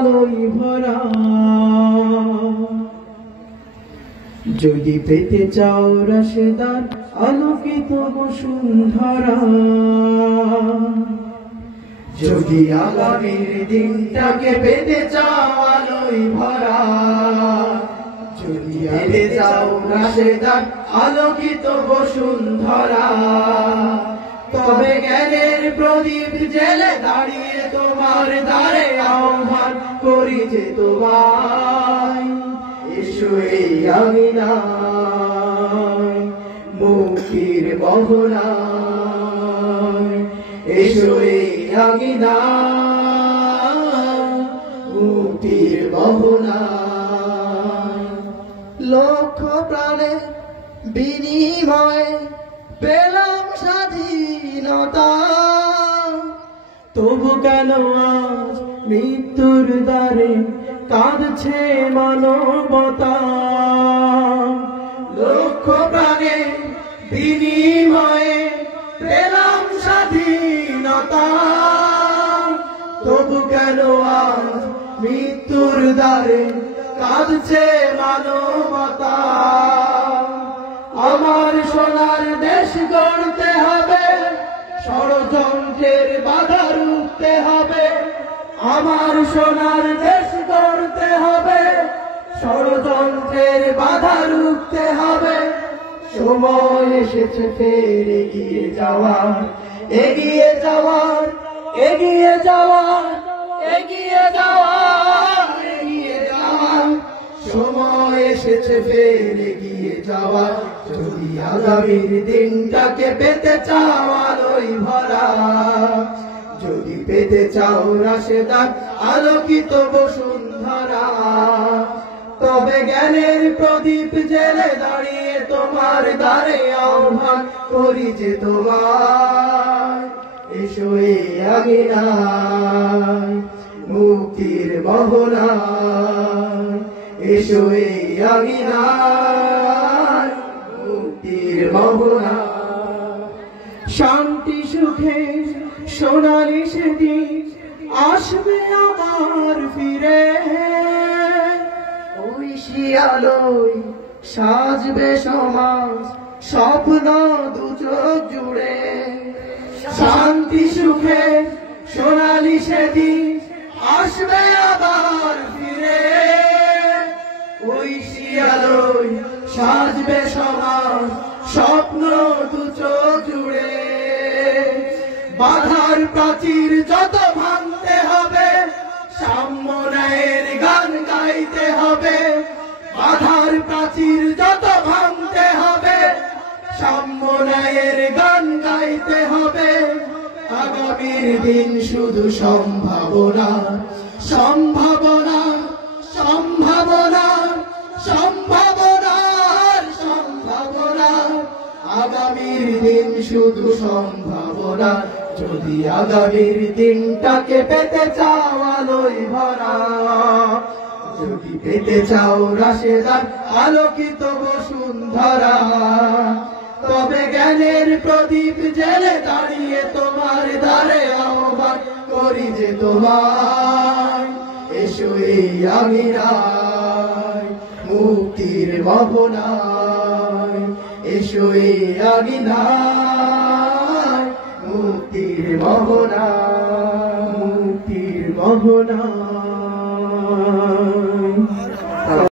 আলোয় ভরা। যদি পেতে চাও রাশেদার আলোকিত বসুন্ধরা, যদি আগামীর দিনটাকে পেতে চাও আলোয় ভরা, যদি পেতে চাও রাশেদার আলোকিত বসুন্ধরা, তবে জ্ঞানের প্রদীপ জেলে দাঁড়িয়ে তোমার দ্বারে আহ্বান করি যে তোমায়, এসো এই আঙিনায় মুক্তির মোহনায়, এসো এই আঙিনায় মুক্তির মোহনায়। লক্ষ প্রাণে বিনিময়ে পেলাম স্বাধীনতা, তবু কেন আজ মৃত্যুর দ্বারে কাঁদছে মানবতা। লক্ষ প্রাণে বিনিময়ে পেলাম স্বাধীনতা, তবু কেন আজ মৃত্যুর দ্বারে কাঁদছে মানবতা। আমার সোনার দেশ গড়তে হবে, ষড়যন্ত্রের বাধা রুখতে হবে। আমার সোনার দেশ গড়তে হবে, ষড়যন্ত্রের বাধা রুখতে হবে। সময় এসেছে ফের এগিয়ে যাওয়ার, এগিয়ে যাওয়ার, এগিয়ে যাওয়ার, এগিয়ে যাওয়ার, এগিয়ে যাওয়ার। সময় এসেছে ফের এগিয়ে যাওয়ার। যদি আগামীর দিনটাকে পেতে চাও আলোয় ভরা, যদি পেতে চাও রাশেদার আলোকিত বসুন্ধরা, তবে জ্ঞানের প্রদীপ জেলে দাঁড়িয়ে তোমার দ্বারে আহ্বান করি যে তোমায়, এসো এই আঙিনায় মুক্তির মোহনায়, এসো এই আঙিনায় মুক্তির মোহনায়। শান্তি সুখে সোনালি সেদিন আসবে আমার ফিরে, ঐশী আলোয় সাজবে সমাজ স্বপ্ন দু চোখ জুড়ে। শান্তি সুখে সোনালি সেদিন আসবে আবার ফিরে, ঐশী আলোয় সাজবে সমাজ স্বপ্ন দু চোখ জুড়ে। বাধার প্রাচীর যত ভাঙতে হবে, সাম্য ন্যায়ের গান গাইতে হবে। বাধার প্রাচীর যত ভাঙতে হবে, সাম্য ন্যায়ের গান গাইতে হবে। আগামীর দিন শুধু সম্ভাবনা, সম্ভাবনা, সম্ভাবনা, সম্ভাবনার সম্ভাবনা। আগামীর দিন শুধু সম্ভাবনা। যদি আগামীর দিনটাকে পেতে চাও আলোয় ভরা, যদি পেতে চাও রাশেদার আলোকিত বসুন্ধরা, তবে জ্ঞানের প্রদীপ জেলে দাঁড়িয়ে তোমার দ্বারে আহ্বান করি যে তোমায়, এসো এই আঙিনায় মুক্তির মোহনায়, এসো এই আঙিনায় মুক্তির মোহনায়, মুক্তির মোহনায়।